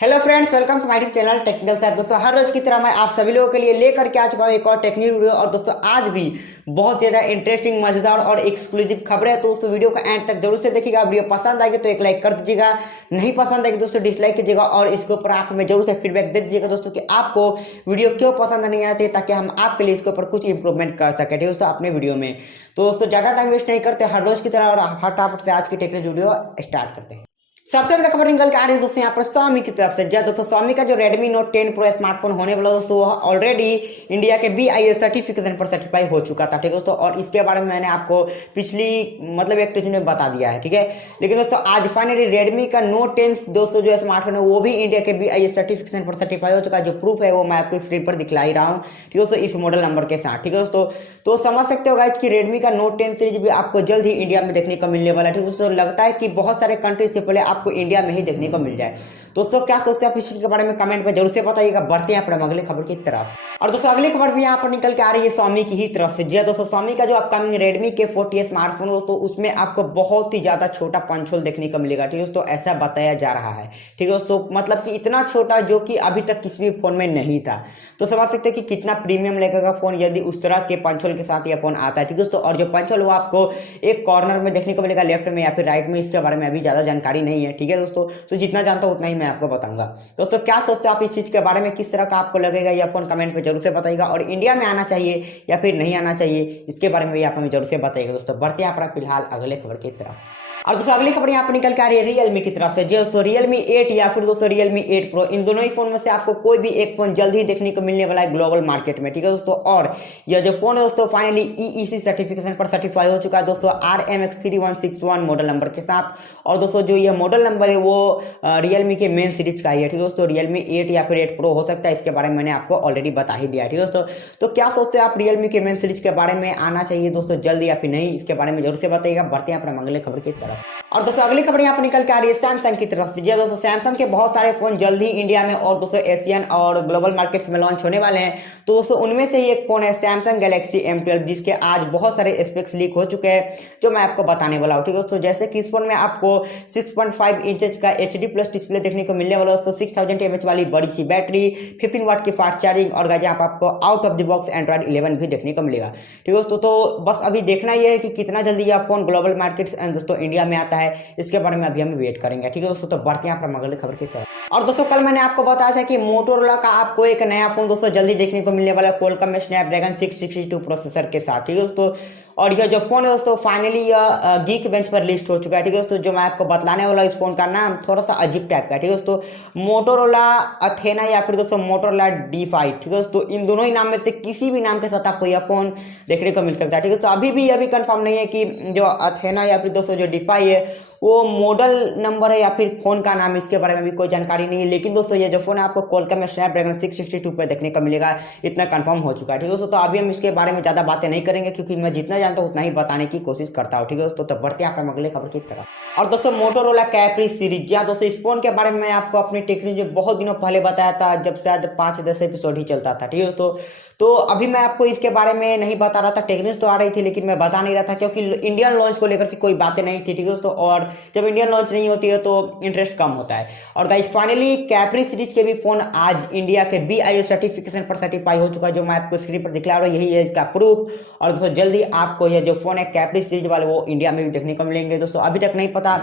Hello friends, welcome to my YouTube channel technical Saif. दोस्तों, हर रोज की तरह मैं आप सभी लोगों के लिए लेकर के आ चुका हूँ एक और टेक्निकल वीडियो। और दोस्तों, आज भी बहुत ज़्यादा इंटरेस्टिंग, मजेदार और एक्सक्लूसिव खबर है। तो उस वीडियो को एंड तक जरूर से देखिएगा। वीडियो पसंद आएगी तो एक लाइक कर दीजिएगा, नहीं पसंद आएगी दोस्तों डिसलाइक कीजिएगा। और इसके ऊपर आप हमें जरूर से फीडबैक दे दीजिएगा दोस्तों कि आपको वीडियो क्यों पसंद नहीं आती, ताकि हम आपके लिए इसके ऊपर कुछ इंप्रूवमेंट कर सकें, ठीक है दोस्तों, अपने वीडियो में। तो दोस्तों, ज़्यादा टाइम वेस्ट नहीं करते, हर रोज की तरह और फटाफट से आज की टेक्निकल वीडियो स्टार्ट करते हैं। सबसे बड़ा खबर निकल के आ रही है दोस्तों यहाँ पर Xiaomi की तरफ से। जब दोस्तों Xiaomi का जो Redmi Note 10 Pro स्मार्टफोन होने वाला दोस्तों, वह ऑलरेडी इंडिया के BIS सर्टिफिकेशन पर सर्टिफाई हो चुका था, ठीक है दोस्तों। और इसके बारे में मैंने आपको पिछली एक टेक्निक में बता दिया है, ठीक है। लेकिन दोस्तों, आज फाइनली Redmi का Note 10 दोस्तों जो स्मार्टफोन है वो भी इंडिया के BIS सर्टिफिकेशन पर सर्टिफाई हो चुका है। जो प्रूफ है वो मैं आपको स्क्रीन पर दिखला ही रहा हूँ, ठीक है दोस्तों, इस मॉडल नंबर के साथ, ठीक है दोस्तों। तो समझ सकते हो गाइस कि Redmi का Note 10 सीरीज भी आपको जल्द ही इंडिया में देखने को मिलने वाला है, ठीक है दोस्तों। लगता है कि बहुत सारे कंट्री से पहले आपको इंडिया में ही देखने को मिल जाए। दोस्तों, क्या सोचते हैं आप इस चीज के बारे में कमेंट में जरूर से बताइएगा। बढ़ते हैं अपने अगले खबर की तरफ। और दोस्तों, अगली खबर भी यहाँ पर निकल के आ रही है Xiaomi की ही तरफ से। जी दोस्तों, Xiaomi का जो अपकमिंग Redmi के 40 स्मार्टफोन दोस्तों, उसमें आपको बहुत ही ज्यादा छोटा पंच होल देखने को मिलेगा, ठीक है दोस्तों, ऐसा बताया जा रहा है, ठीक है दोस्तों। मतलब कि इतना छोटा जो कि अभी तक किसी भी फोन में नहीं था। तो समझ सकते हैं कि कितना प्रीमियम लगेगा फोन यदि उस तरह के पंच होल के साथ यह फोन आता है, ठीक है दोस्तों। और जो पंच होल वो आपको एक कॉर्नर में देखने को मिलेगा, लेफ्ट में या फिर राइट में, इसके बारे में अभी ज्यादा जानकारी नहीं है, ठीक है दोस्तों। तो जितना जानता हूं उतना ही मैं आपको बताऊंगा। दोस्तों, क्या सोचते हैं आप इस चीज के बारे में, किस तरह का आपको लगेगा यह फोन, कमेंट में जरूर से बताइएगा। और इंडिया में आना चाहिए या फिर नहीं आना चाहिए, इसके बारे में भी आप हमें जरूर से बताइएगा दोस्तों। बढ़ते हैं अपना फिलहाल अगले खबर की तरफ। और दोस्तों, अगली खबर यहाँ पर निकल के आ रही है Realme की तरफ से। जो दोस्तों Realme 8 या फिर दोस्तों Realme 8 Pro, इन दोनों ही फोन में से आपको कोई भी एक फोन जल्द ही देखने को मिलने वाला है ग्लोबल मार्केट में, ठीक है दोस्तों। और यह जो फोन है दोस्तों फाइनली EEC सर्टिफिकेशन पर सर्टिफाई हो चुका है दोस्तों, RMX3161 मॉडल नंबर के साथ। और दोस्तों, जो यह मॉडल नंबर है वो Realme के मेन सीरीज का ही है, ठीक है दोस्तों। Realme 8 या फिर 8 Pro हो सकता है, इसके बारे में मैंने आपको ऑलरेडी बता ही दिया है, ठीक है दोस्तों। तो क्या सोचते हैं आप, Realme के मेन सीरीज के बारे में आना चाहिए दोस्तों जल्द या फिर नहीं, इसके बारे में जरूर से बताइएगा। बढ़ते हैं अपने अगले खबर की तरफ। और दोस्तों, अगली खबर यहाँ पर निकल के आ रही है सैमसंग की तरफ से। जी दोस्तों, सैमसंग के बहुत सारे फोन जल्द ही इंडिया में और दोस्तों एशियन और ग्लोबल मार्केट्स में लॉन्च होने वाले हैं। तो दोस्तों, उनमें से ही एक फोन है सैमसंग गैलेक्सी M12, जिसके आज बहुत सारे स्पेक्स लीक हो चुके हैं, जो मैं आपको बताने वाला हूँ, ठीक है दोस्तों। जैसे कि इस फोन में आपको 6.5 इंच का HD प्लस डिस्प्ले देखने को मिलने वाला है दोस्तों, 6000 mAh वाली बड़ी सी बैटरी, 15 वाट की फास्ट चार्जिंग, और गाइस यहाँ पर आपको out of the box Android 11 भी देखने को मिलेगा, ठीक है दोस्तों। तो बस अभी देखना यह है कि कितना जल्दी यह फोन ग्लोबल मार्केट्स एंड दोस्तों इंडिया में आता है, इसके बारे में अभी हम वेट करेंगे, ठीक है दोस्तों। तो बढ़ते हैं अपना अगले खबर की तरफ। और दोस्तों, कल मैंने आपको बताया था कि मोटोरोला का आपको एक नया फोन दोस्तों जल्दी देखने को मिलने वाला है कोलकाम में स्नैपड्रैगन 662 प्रोसेसर के साथ, ठीक है दोस्तों। और यह जो फोन है दोस्तों फाइनली यह गीक बेंच पर लिस्ट हो चुका है, ठीक है दोस्तों। जो मैं आपको बतलाने वाला इस फोन का नाम थोड़ा सा अजीब टाइप का है, ठीक है दोस्तों। मोटोरोला अथेना या फिर दोस्तों मोटोरोला D5, ठीक है दोस्तों। इन दोनों ही नाम में से किसी भी नाम के साथ आपको यह फोन देखने को मिल सकता है, ठीक है दोस्तों। अभी भी यह भी कंफर्म नहीं है कि जो अथेना या फिर दोस्तों जो D5 है वो मॉडल नंबर है या फिर फोन का नाम, इसके बारे में भी कोई जानकारी नहीं है। लेकिन दोस्तों, ये जो फोन है आपको कोलकाम में स्नैपड्रैगन 662 पर देखने को मिलेगा, इतना कंफर्म हो चुका है, ठीक है दोस्तों। तो अभी हम इसके बारे में ज्यादा बातें नहीं करेंगे, क्योंकि मैं जितना जानता हूं उतना ही बताने की कोशिश करता हूं, ठीक है दोस्तों। तो बढ़ते हैं अपने अगले खबर की तरफ। और दोस्तों, मोटोरोला कैप्री सीरीज, जहाँ दोस्तों इस फोन के बारे में मैं आपको अपनी टेक्निक में बहुत दिनों पहले बताया था, जब शायद 5-10 एपिसोड ही चलता था, ठीक है दोस्तों। तो अभी मैं आपको इसके बारे में नहीं बता रहा था, टेक्निक्स तो आ रही थी लेकिन मैं बता नहीं रहा था, क्योंकि इंडियन लॉन्च को लेकर के कोई बातें नहीं थी, ठीक है दोस्तों। और जब इंडियन लॉन्च नहीं होती है तो इंटरेस्ट कम होता है। और गाइस फाइनली कैप्री सीरीज के भी फोन आज इंडिया के BIS सर्टिफिकेशन पर सर्टिफाई हो चुका है, जो मैं आपको स्क्रीन पर दिखला रहा हूँ, यही है इसका प्रूफ। और दोस्तों, जल्दी आपको यह जो फोन है कैप्री सीरीज वाले वो इंडिया में भी देखने को मिलेंगे दोस्तों। अभी तक नहीं पता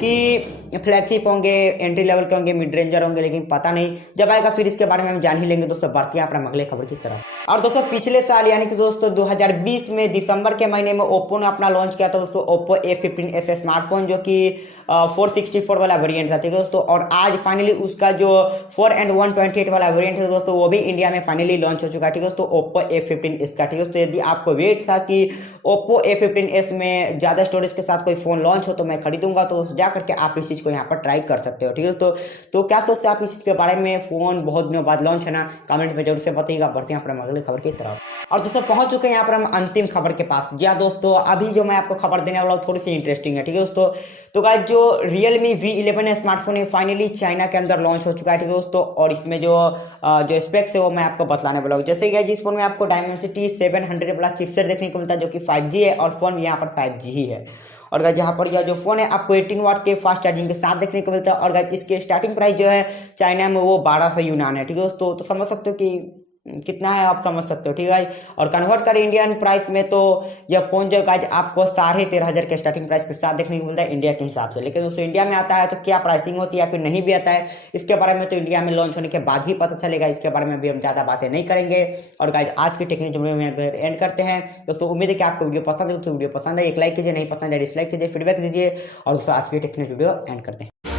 कि फ्लैगशिप होंगे, एंट्री लेवल के होंगे, मिड रेंजर होंगे, लेकिन पता नहीं, जब आएगा फिर इसके बारे में हम जान ही लेंगे दोस्तों। बढ़ते हैं अपना अगले खबर की तरफ। और दोस्तों, पिछले साल यानी कि दोस्तों 2020 में दिसंबर के महीने में ओप्पो ने अपना लॉन्च किया था दोस्तों ओप्पो A15s स्मार्टफोन, जो कि 464 वाला वेरिएंट था, ठीक है दोस्तों। और आज फाइनली उसका जो 4 and 128 वाला वेरिएंट है दोस्तों, वो भी इंडिया में फाइनली लॉन्च हो चुका है, ठीक है दोस्तों, ओप्पो A15s का, ठीक है दोस्तों। यदि आपको वेट था कि ओप्पो A15s में ज्यादा स्टोरेज के साथ कोई फोन लॉन्च हो तो मैं खरीदूंगा, तो जा करके आप इस चीज को यहाँ पर ट्राई कर सकते हो, ठीक है दोस्तों। तो क्या सोचते हैं आप इस चीज के बारे में, फोन बहुत दिनों बाद लॉन्च है ना, कमेंट में जरूर से बताइएगा। बढ़ते हैं अपने अगले खबर की तरफ। और दोस्तों, पहुंच चुके हैं यहाँ पर हम अंतिम खबर के पास। जी हाँ दोस्तों, अभी जो मैं आपको खबर देने वाला हूँ थोड़ी सी इंटरेस्टिंग है, ठीक है दोस्तों। तो गाइस, जो Realme V11 स्मार्टफोन है फाइनली चाइना के अंदर लॉन्च हो चुका है, ठीक है दोस्तों। और इसमें जो स्पेक्स है वो मैं आपको बतलाने वाला हूँ। जैसे कि जिस फोन में आपको Dimensity 700 वाला चिपसेट देखने को मिलता है, जो कि 5G है, और फोन यहाँ पर 5G ही है। और गाइज यहाँ पर यह जो फोन है आपको 18 वाट के फास्ट चार्जिंग के साथ देखने को मिलता है। और गाइज इसके स्टार्टिंग प्राइस जो है चाइना में वो 1200 यूनान है, ठीक है दोस्तों। तो समझ सकते हो कि कितना है, आप समझ सकते हो, ठीक है। और कन्वर्ट करें इंडियन प्राइस में तो यह फोन जो गाइज आपको 13,500 के स्टार्टिंग प्राइस के साथ देखने को मिलता है इंडिया के हिसाब से। लेकिन दोस्तों इंडिया में आता है तो क्या प्राइसिंग होती है या फिर नहीं भी आता है, इसके बारे में तो इंडिया में लॉन्च होने के बाद ही पता चलेगा। इसके बारे में अभी हम ज़्यादा बातें नहीं करेंगे। और गाइज आज की टेक्निक वीडियो में एंड करते हैं दोस्तों। उम्मीद है कि आपको वीडियो पसंद है। तो वीडियो पसंद है एक लाइक कीजिए, नहीं पसंद है डिसलाइक कीजिए, फीडबैक दीजिए। और दोस्तों आज की टेक्निक वीडियो एंड करते हैं।